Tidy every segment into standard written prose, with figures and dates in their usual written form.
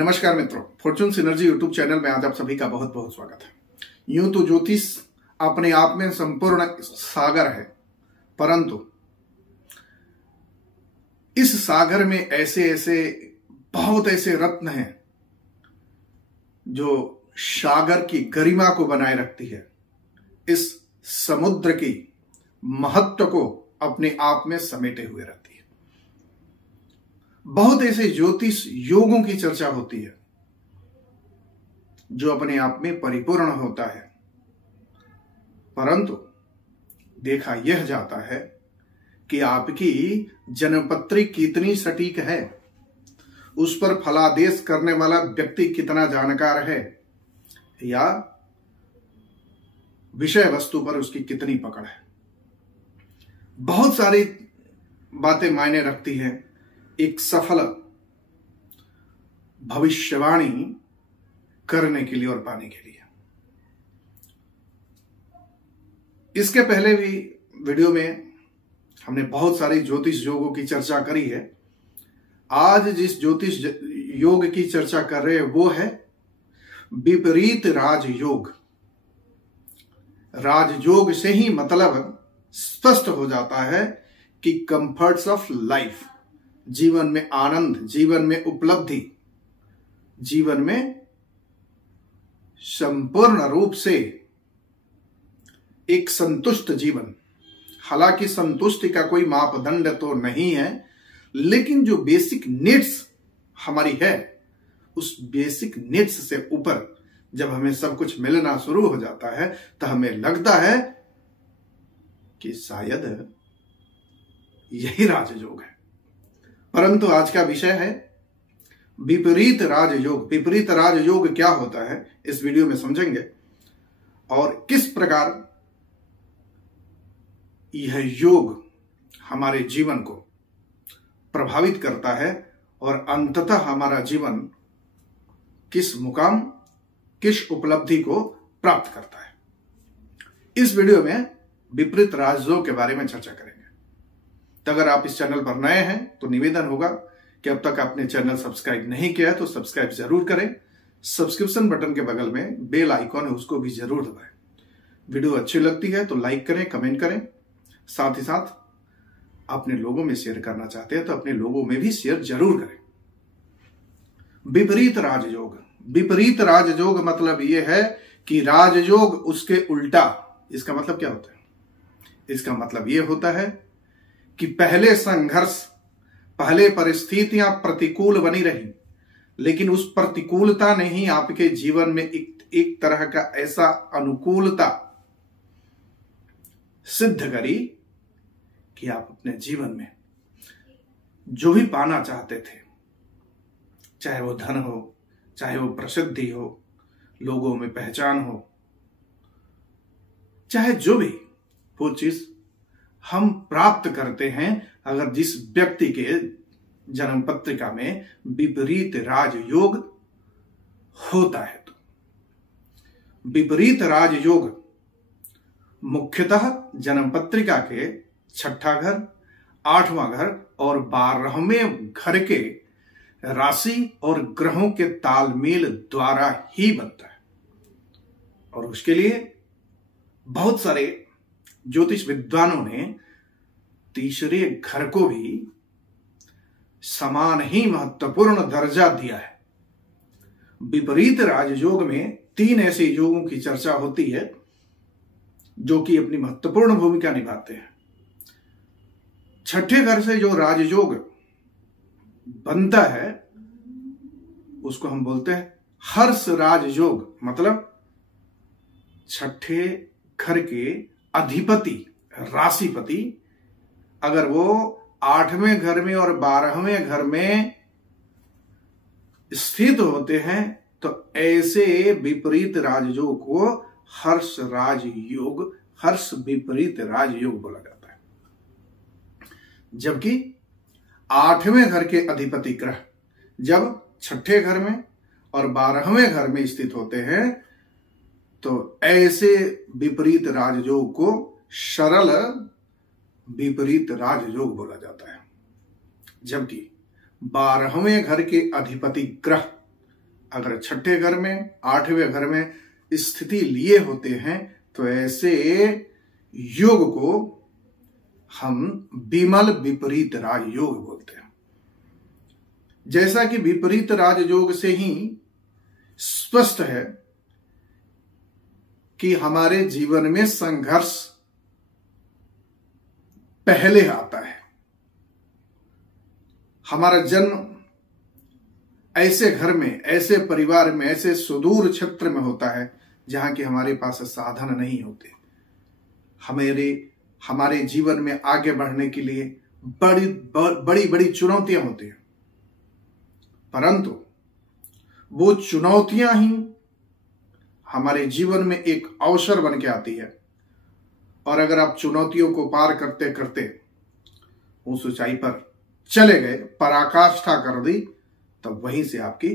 नमस्कार मित्रों, Fortune synergy YouTube channel में आज आप सभी का बहुत बहुत स्वागत है। यूं तो ज्योतिष अपने आप में संपूर्ण सागर है, परंतु इस सागर में बहुत ऐसे रत्न हैं जो सागर की गरिमा को बनाए रखती है, इस समुद्र की महत्व को अपने आप में समेटे हुए रहती है। बहुत ऐसे ज्योतिष योगों की चर्चा होती है जो अपने आप में परिपूर्ण होता है, परंतु देखा यह जाता है कि आपकी जन्मपत्री कितनी सटीक है, उस पर फलादेश करने वाला व्यक्ति कितना जानकार है, या विषय वस्तु पर उसकी कितनी पकड़ है। बहुत सारी बातें मायने रखती हैं एक सफल भविष्यवाणी करने के लिए और पाने के लिए। इसके पहले भी वीडियो में हमने बहुत सारी ज्योतिष योगों की चर्चा करी है। आज जिस ज्योतिष योग की चर्चा कर रहे हैं वो है विपरीत राजयोग। राजयोग से ही मतलब स्पष्ट हो जाता है कि कंफर्ट्स ऑफ लाइफ, जीवन में आनंद, जीवन में उपलब्धि, जीवन में संपूर्ण रूप से एक संतुष्ट जीवन। हालांकि संतुष्टि का कोई मापदंड तो नहीं है, लेकिन जो बेसिक नीड्स हमारी है, उस बेसिक नीड्स से ऊपर जब हमें सब कुछ मिलना शुरू हो जाता है तो हमें लगता है कि शायद यही राजयोग है। परंतु आज का विषय है विपरीत राजयोग। विपरीत राजयोग क्या होता है इस वीडियो में समझेंगे, और किस प्रकार यह योग हमारे जीवन को प्रभावित करता है और अंततः हमारा जीवन किस मुकाम, किस उपलब्धि को प्राप्त करता है। इस वीडियो में विपरीत राजयोग के बारे में चर्चा करेंगे। तो अगर आप इस चैनल पर नए हैं तो निवेदन होगा कि अब तक आपने चैनल सब्सक्राइब नहीं किया है तो सब्सक्राइब जरूर करें। सब्सक्रिप्शन बटन के बगल में बेल आइकॉन है, उसको भी जरूर दबाएं। वीडियो अच्छी लगती है तो लाइक करें, कमेंट करें। साथ ही साथ अपने लोगों में शेयर करना चाहते हैं तो अपने लोगों में भी शेयर जरूर करें। विपरीत राजयोग। विपरीत राजयोग मतलब यह है कि राजयोग उसके उल्टा। इसका मतलब क्या होता है? इसका मतलब यह होता है कि पहले संघर्ष, पहले परिस्थितियां प्रतिकूल बनी रही, लेकिन उस प्रतिकूलता ने ही आपके जीवन में एक तरह का ऐसा अनुकूलता सिद्ध करी कि आप अपने जीवन में जो भी पाना चाहते थे, चाहे वो धन हो, चाहे वो प्रसिद्धि हो, लोगों में पहचान हो, चाहे जो भी वो चीज हम प्राप्त करते हैं, अगर जिस व्यक्ति के जन्म पत्रिका में विपरीत राजयोग होता है तो। विपरीत राजयोग मुख्यतः जन्म पत्रिका के 6ठा घर, 8वां घर और 12वें घर के राशि और ग्रहों के तालमेल द्वारा ही बनता है। और उसके लिए बहुत सारे ज्योतिष विद्वानों ने तीसरे घर को भी समान ही महत्वपूर्ण दर्जा दिया है। विपरीत राजयोग में 3 ऐसे योगों की चर्चा होती है जो कि अपनी महत्वपूर्ण भूमिका निभाते हैं। 6ठे घर से जो राजयोग बनता है उसको हम बोलते हैं हर्ष राजयोग। मतलब 6ठे घर के अधिपति, राशिपति, अगर वो 8वें घर में और 12वें घर में स्थित होते हैं तो ऐसे विपरीत राजयोग को हर्ष राजयोग, हर्ष विपरीत राजयोग बोला जाता है। जबकि 8वें घर के अधिपति ग्रह जब 6ठे घर में और 12वें घर में स्थित होते हैं तो ऐसे विपरीत राजयोग को सरल विपरीत राजयोग बोला जाता है। जबकि 12वें घर के अधिपति ग्रह अगर छठे घर में, आठवें घर में स्थिति लिए होते हैं तो ऐसे योग को हम विमल विपरीत राजयोग बोलते हैं। जैसा कि विपरीत राजयोग से ही स्पष्ट है कि हमारे जीवन में संघर्ष पहले आता है। हमारा जन्म ऐसे घर में, ऐसे परिवार में, ऐसे सुदूर क्षेत्र में होता है जहां कि हमारे पास साधन नहीं होते। हमारे जीवन में आगे बढ़ने के लिए बड़ी बड़ी चुनौतियां होती हैं, परंतु वो चुनौतियां ही हमारे जीवन में एक अवसर बन के आती है। और अगर आप चुनौतियों को पार करते करते उस ऊंचाई पर चले गए, पराकाष्ठा कर दी, तब वहीं से आपकी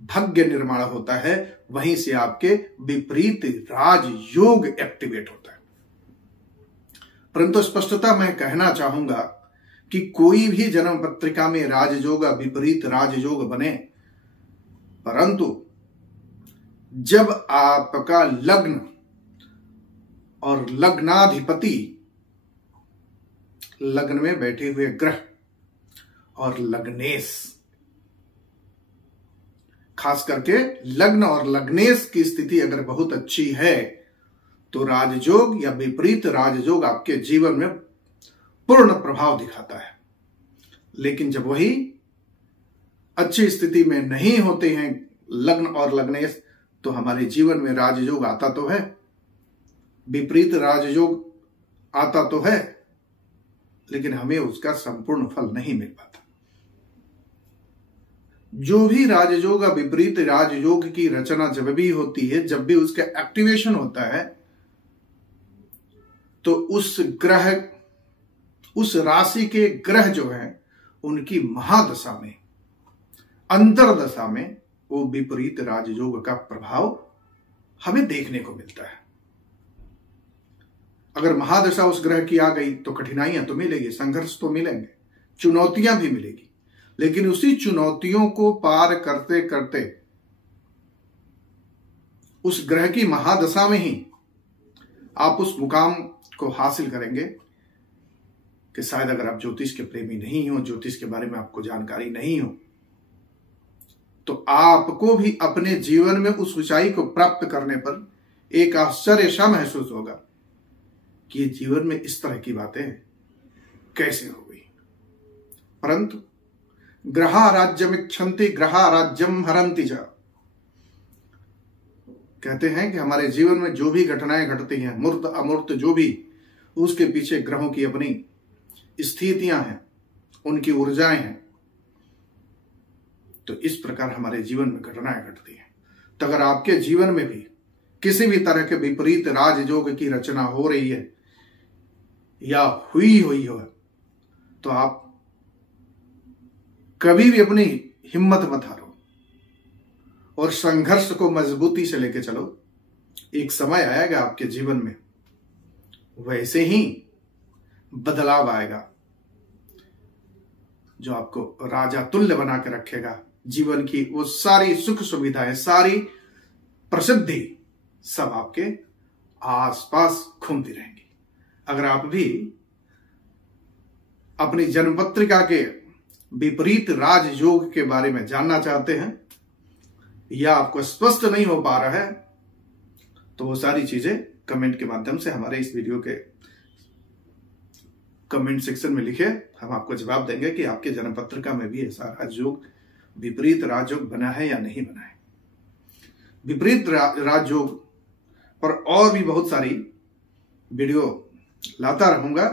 भाग्य निर्माण होता है, वहीं से आपके विपरीत राजयोग एक्टिवेट होता है। परंतु स्पष्टता मैं कहना चाहूंगा कि कोई भी जन्म पत्रिका में राजयोग विपरीत राजयोग बने, परंतु जब आपका लग्न और लग्नाधिपति, लग्न में बैठे हुए ग्रह और लग्नेश, खास करके लग्न और लग्नेश की स्थिति अगर बहुत अच्छी है तो राजयोग या विपरीत राजयोग आपके जीवन में पूर्ण प्रभाव दिखाता है। लेकिन जब वही अच्छी स्थिति में नहीं होते हैं लग्न और लग्नेश, तो हमारे जीवन में राजयोग आता तो है, विपरीत राजयोग आता तो है, लेकिन हमें उसका संपूर्ण फल नहीं मिल पाता। जो भी राजयोग विपरीत राजयोग की रचना जब भी होती है, जब भी उसका एक्टिवेशन होता है, तो उस ग्रह, उस राशि के ग्रह जो हैं उनकी महादशा में, अंतरदशा में वो विपरीत राजयोग का प्रभाव हमें देखने को मिलता है। अगर महादशा उस ग्रह की आ गई तो कठिनाइयां तो मिलेगी, संघर्ष तो मिलेंगे, चुनौतियां भी मिलेगी, लेकिन उसी चुनौतियों को पार करते करते उस ग्रह की महादशा में ही आप उस मुकाम को हासिल करेंगे कि शायद अगर आप ज्योतिष के प्रेमी नहीं हो, ज्योतिष के बारे में आपको जानकारी नहीं हो, तो आपको भी अपने जीवन में उस ऊंचाई को प्राप्त करने पर एक आश्चर्य सा महसूस होगा कि ये जीवन में इस तरह की बातें कैसे हो गई। परंतु ग्रहा राज्यमिच्छन्ति ग्रहा राज्यम हरन्ति च, कहते हैं कि हमारे जीवन में जो भी घटनाएं घटती हैं, मूर्त अमूर्त जो भी, उसके पीछे ग्रहों की अपनी स्थितियां हैं, उनकी ऊर्जाएं हैं। तो इस प्रकार हमारे जीवन में घटनाएं घटती हैं। तो अगर आपके जीवन में भी किसी भी तरह के विपरीत राजयोग की रचना हो रही है या हुई हो, तो आप कभी भी अपनी हिम्मत मत हारो और संघर्ष को मजबूती से लेके चलो। एक समय आएगा आपके जीवन में वैसे ही बदलाव आएगा जो आपको राजा तुल्य बना के रखेगा। जीवन की वो सारी सुख सुविधाएं, सारी प्रसिद्धि सब आपके आसपास घूमती रहेंगी। अगर आप भी अपनी जन्मपत्रिका के विपरीत राजयोग के बारे में जानना चाहते हैं या आपको स्पष्ट नहीं हो पा रहा है, तो वो सारी चीजें कमेंट के माध्यम से हमारे इस वीडियो के कमेंट सेक्शन में लिखे, हम आपको जवाब देंगे कि आपके जन्मपत्रिका में भी ऐसा राजयोग, विपरीत राजयोग बना है या नहीं बना है। विपरीत राजयोग पर और भी बहुत सारी वीडियो लाता रहूंगा,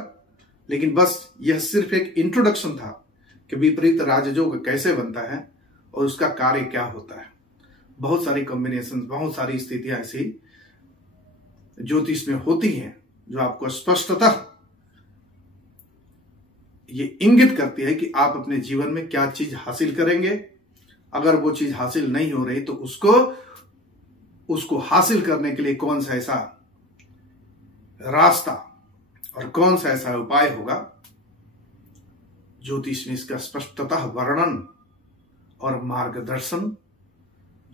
लेकिन बस यह सिर्फ एक इंट्रोडक्शन था कि विपरीत राजयोग कैसे बनता है और उसका कार्य क्या होता है। बहुत सारी कॉम्बिनेशन, बहुत सारी स्थितियां ऐसी ज्योतिष में होती हैं जो आपको स्पष्टतः ये इंगित करती है कि आप अपने जीवन में क्या चीज हासिल करेंगे। अगर वो चीज हासिल नहीं हो रही तो उसको हासिल करने के लिए कौन सा ऐसा रास्ता और कौन सा ऐसा उपाय होगा। ज्योतिष में इसका स्पष्टतः वर्णन और मार्गदर्शन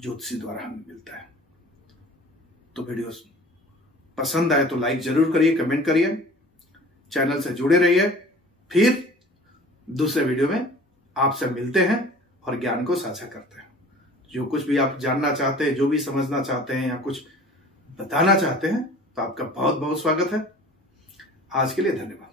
ज्योतिषी द्वारा हमें मिलता है। तो वीडियो पसंद आए तो लाइक जरूर करिए, कमेंट करिए, चैनल से जुड़े रहिए। फिर दूसरे वीडियो में आपसे मिलते हैं और ज्ञान को साझा करते हैं। जो कुछ भी आप जानना चाहते हैं, जो भी समझना चाहते हैं या कुछ बताना चाहते हैं, तो आपका बहुत बहुत स्वागत है। आज के लिए धन्यवाद।